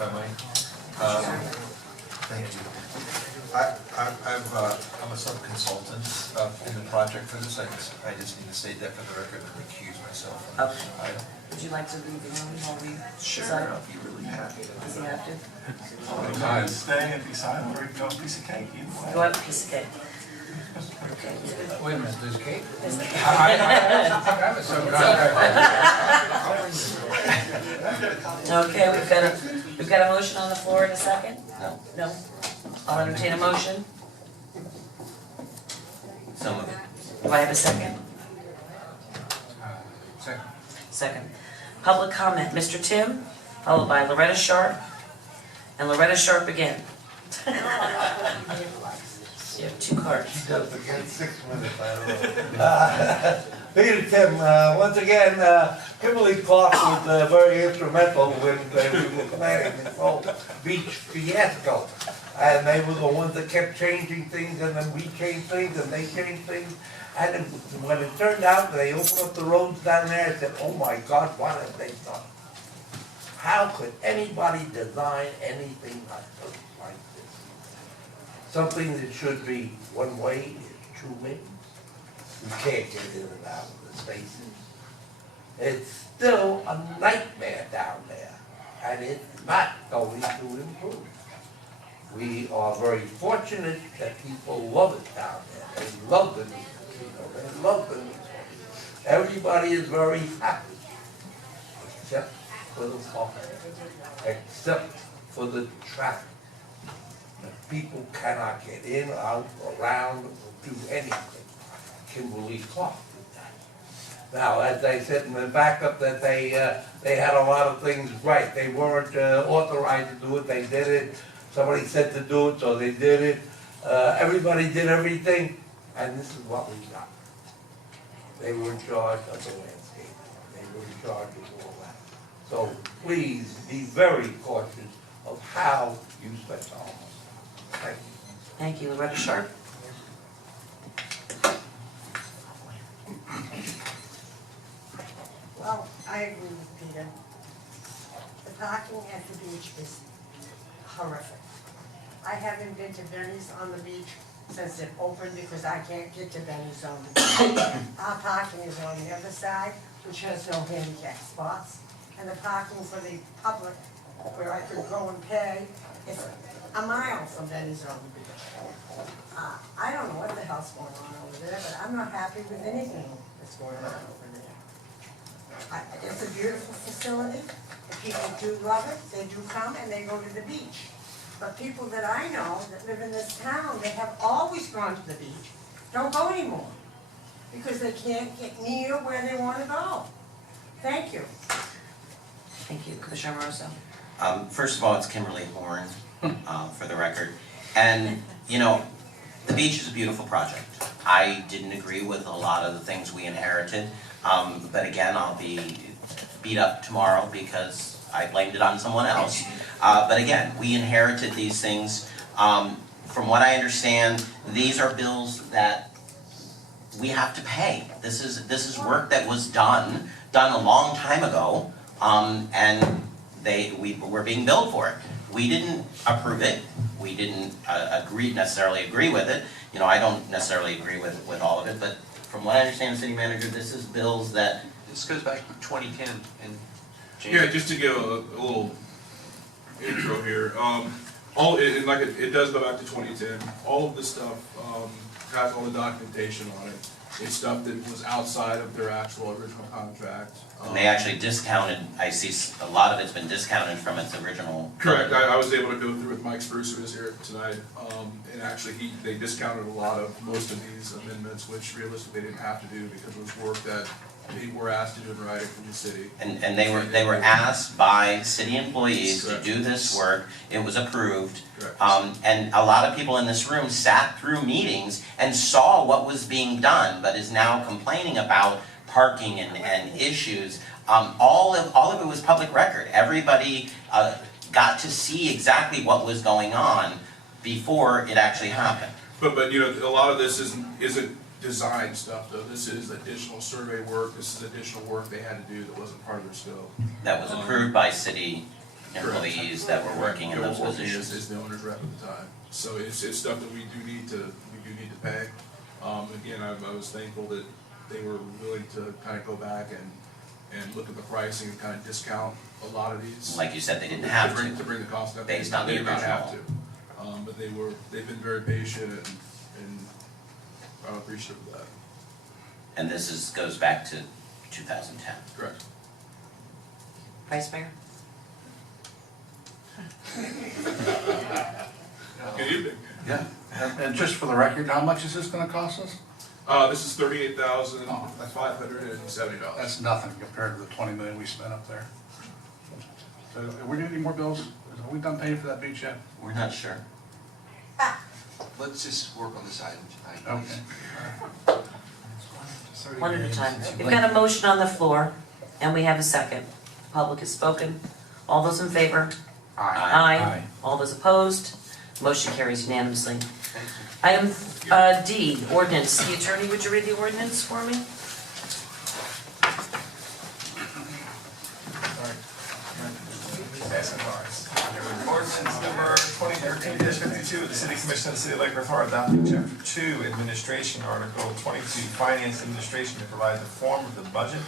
if I might. Thank you. I'm a sub-consultant in the project for this. I just need to state that for the record and recuse myself from this item. Would you like to leave the room while we Sure, decide? I'll be really happy. Does he have to? I'll stay and be silent or go a piece of cake, either way. Go have a piece of cake. Okay. Wait a minute, there's cake? There's the cake. I'm a subcontractor. Okay, we've got a motion on the floor in a second? No. No? I'll entertain a motion. So moved. Do I have a second? Second. Second. Public comment, Mr. Tim, followed by Loretta Sharp, and Loretta Sharp again. You have 2 cards. Just again, 6 minutes, I don't know. Peter Tim, once again, Kimley-Clark was very instrumental when we were planning this whole beach fiasco. And they were the ones that kept changing things, and then we changed things, and they changed things. And when it turned out, they opened up the roads down there, I said, oh my God, what have they done? How could anybody design anything like this? Something that should be one way is 2 lanes. You can't get in and out of the spaces. It's still a nightmare down there, and it's not going to improve. We are very fortunate that people love it down there. They love the casino, they love the music. Everybody is very happy, except for the parking, except for the traffic. People cannot get in, out, around, or do anything. Kimberly-Clark did that. Now, as I said in the backup, that they had a lot of things right. They weren't authorized to do it, they did it. Somebody said to do it, so they did it. Everybody did everything, and this is what we got. They were in charge of the landscape. They were in charge of all that. So please be very cautious of how you spend our money. Thank you. Thank you, Loretta Sharp. Well, I agree with Peter. The parking at the beach is horrific. I haven't been to Benny's on the beach since it opened because I can't get to Benny's on the beach. Our parking is on the other side, which has no handicap spots. And the parking for the public, where I could go and pay, is a mile from Benny's on the beach. I don't know what the hell's going on over there, but I'm not happy with anything that's going on over there. It's a beautiful facility, the people do love it, they do come and they go to the beach. But people that I know that live in this town, they have always gone to the beach, don't go anymore, because they can't get near where they want to go. Thank you. Thank you, Commissioner Rosso. First of all, it's Kimberly-Horn, for the record. And, you know, the beach is a beautiful project. I didn't agree with a lot of the things we inherited. But again, I'll be beat up tomorrow because I blamed it on someone else. But again, we inherited these things. From what I understand, these are bills that we have to pay. This is work that was done a long time ago, and we're being billed for it. We didn't approve it. We didn't necessarily agree with it. You know, I don't necessarily agree with all of it, but from what I understand, City Manager, this is bills that... This goes back to 2010 and Yeah, just to give a little intro here. It does go back to 2010. All of this stuff has all the documentation on it. It's stuff that was outside of their actual original contract. And they actually discounted, I see a lot of it's been discounted from its original... Correct. I was able to go through with Mike Spruce, who is here tonight, and actually they discounted a lot of most of these amendments, which realistically they didn't have to do because it was work that they were asked to do in writing from the city. And they were asked by city employees to do this work. It was approved. And a lot of people in this room sat through meetings and saw what was being done, but is now complaining about parking and issues. All of it was public record. Everybody got to see exactly what was going on before it actually happened. But you know, a lot of this isn't design stuff though. This is additional survey work. This is additional work they had to do that wasn't part of their scope. That was approved by city employees that were working in They were those working positions. as the owner's rep at the time. So it's stuff that we do need to pay. Again, I was thankful that they were willing to kind of go back and look at the pricing and kind of discount a lot of these. Like you said, they didn't have To to. bring the cost down. Based on the They didn't have original. to. But they've been very patient and I'm appreciative of that. And this goes back to 2010. Correct. Vice Mayor? Good evening. Yeah, and just for the record, how much is this gonna cost us? This is $38,570. That's nothing compared to the 20 million we spent up there. So are we gonna need more bills? Are we done paying for that beach yet? We're not sure. Let's just work on this item tonight, please. Okay. One at a time. We've got a motion on the floor, and we have a second. Public has spoken. All those in favor? Aye. All those opposed? Motion carries unanimously. Item D, ordinance. The attorney, would you read the ordinance for me? Ordinance number 2013-52, the City Commission of the City of Lake Florida adopting Chapter 2, Administration, Article 22, Finance Administration, to provide the form of the budget